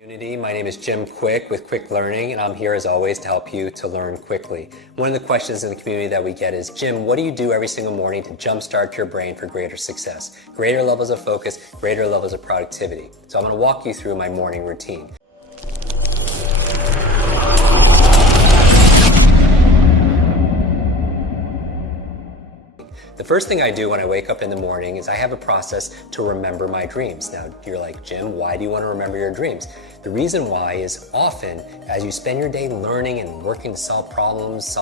Community. My name is Jim Quick with Quick Learning, and I'm here as always to help you to learn quickly. One of the questions in the community that we get is, Jim, what do you do every single morning to jumpstart your brain for greater success, greater levels of focus, greater levels of productivity? So I'm going to walk you through my morning routine. The first thing I do when I wake up in the morning is I have a process to remember my dreams. Now, you're like, Jim, why do you want to remember your dreams? The reason why is often as you spend your day learning and working to solve problems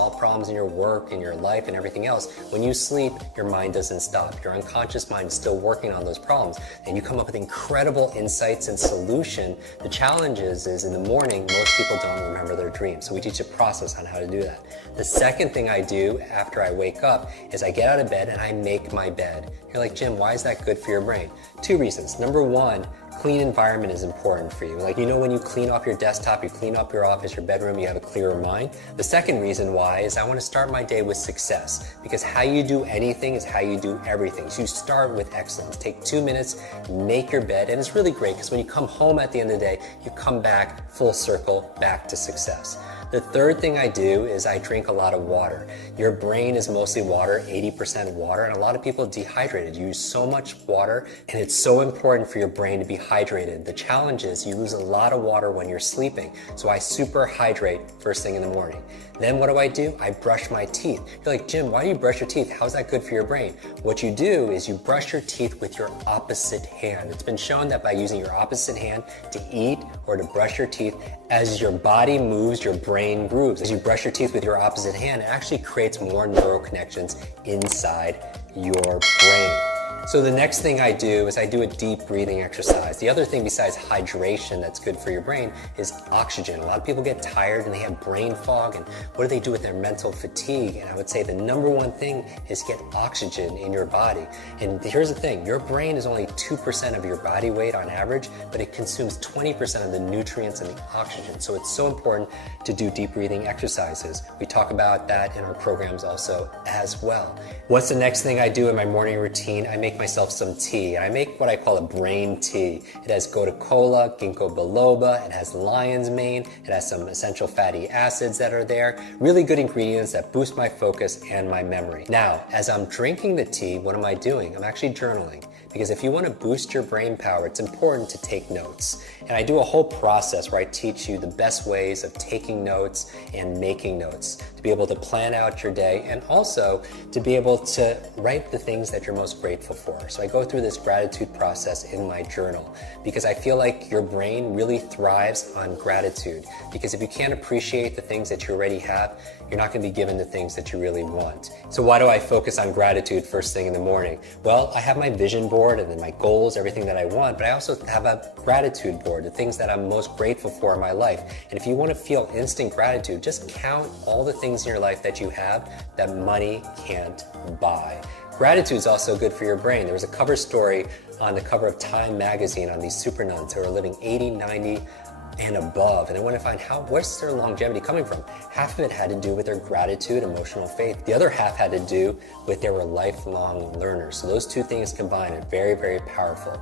in your work, in your life, and everything else, when you sleep, your mind doesn't stop. Your unconscious mind is still working on those problems, and you come up with incredible insights and solution. The challenge is in the morning, most people don't remember their dreams, so we teach a process on how to do that. The second thing I do after I wake up is I get out of bed and I make my bed. You're like, Jim, why is that good for your brain? Two reasons. Number one, clean environment is important for you. Like, when you clean up your desktop, you clean up your office, your bedroom, you have a clearer mind. The second reason why is I want to start my day with success, because how you do anything is how you do everything. So you start with excellence. Take 2 minutes, make your bed, and it's really great because when you come home at the end of the day, you come back full circle back to success. The third thing I do is I drink a lot of water. Your brain is mostly water, 80% water, and a lot of people are dehydrated. You use so much water, and it's so important for your brain to be hydrated. The challenge is you lose a lot of water when you're sleeping, so I super hydrate first thing in the morning. Then what do? I brush my teeth. You're like, Jim, why do you brush your teeth? How's that good for your brain? What you do is you brush your teeth with your opposite hand. It's been shown that by using your opposite hand to eat or to brush your teeth, as your body moves, your brain grooves. As you brush your teeth with your opposite hand, it actually creates more neural connections inside your brain. So the next thing I do is I do a deep breathing exercise. The other thing besides hydration that's good for your brain is oxygen. A lot of people get tired and they have brain fog, and what do they do with their mental fatigue? And I would say the number one thing is get oxygen in your body. And here's the thing, your brain is only 2% of your body weight on average, but it consumes 20% of the nutrients and the oxygen. So it's so important to do deep breathing exercises. We talk about that in our programs also as well. What's the next thing I do in my morning routine? I make myself some tea, and I make what I call a brain tea. It has gotu kola, ginkgo biloba, it has lion's mane, it has some essential fatty acids that are there, really good ingredients that boost my focus and my memory. Now, as I'm drinking the tea, what am I doing? I'm actually journaling, because if you want to boost your brain power, it's important to take notes. And I do a whole process where I teach you the best ways of taking notes and making notes to be able to plan out your day, and also to be able to write the things that you're most grateful for. So I go through this gratitude process in my journal because I feel like your brain really thrives on gratitude. Because if you can't appreciate the things that you already have, you're not going to be given the things that you really want. So why do I focus on gratitude first thing in the morning? Well, I have my vision board and then my goals, everything that I want, but I also have a gratitude board, the things that I'm most grateful for in my life. And if you want to feel instant gratitude, just count all the things in your life that you have that money can't buy. Gratitude is also good for your brain. There was a cover story on the cover of Time magazine on these super nuns who are living 80, 90, and above, and they want to find where's their longevity coming from. Half of it had to do with their gratitude, emotional faith. The other half had to do with they were lifelong learners. So those two things combined are very, very powerful.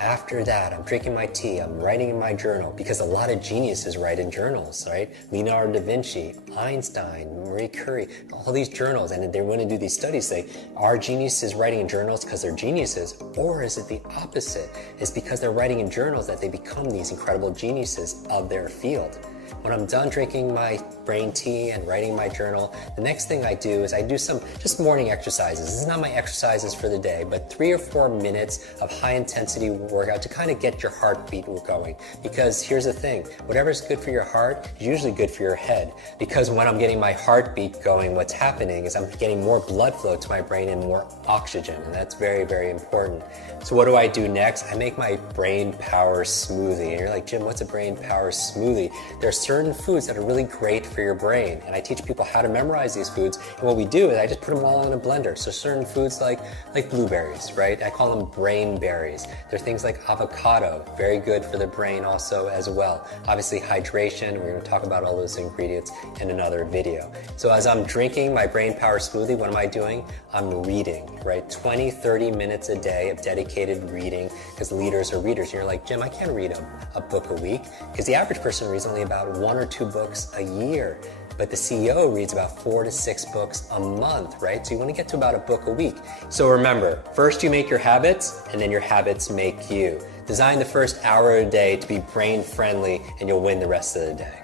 After that, I'm drinking my tea, I'm writing in my journal, because a lot of geniuses write in journals, right? Leonardo da Vinci, Einstein, Marie Curie, all these journals, and they want to do these studies, say, are geniuses writing in journals because they're geniuses, or is it the opposite? It's because they're writing in journals that they become these incredible geniuses of their field. When I'm done drinking my brain tea and writing my journal, the next thing I do is I do some just morning exercises. This is not my exercises for the day, but 3 or 4 minutes of high intensity workout to kind of get your heartbeat going. Because here's the thing, whatever's good for your heart is usually good for your head. Because when I'm getting my heartbeat going, what's happening is I'm getting more blood flow to my brain and more oxygen, and that's very, very important. So what do I do next? I make my brain power smoothie. And you're like, Jim, what's a brain power smoothie? There are are certain foods that are really great for your brain, and I teach people how to memorize these foods. And what we do is I just put them all in a blender. So certain foods like blueberries, right? I call them brain berries. They're things like avocado, very good for the brain also as well. Obviously hydration, we're going to talk about all those ingredients in another video. So as I'm drinking my brain power smoothie, what am I doing? I'm reading, right? 20, 30 minutes a day of dedicated reading, because leaders are readers. And you're like, Jim, I can't read a book a week, because the average person reads only about 1 or 2 books a year. But the CEO reads about 4 to 6 books a month, right? So you want to get to about a book a week. So remember, first you make your habits, and then your habits make you. Design the first hour a day to be brain friendly, and you'll win the rest of the day.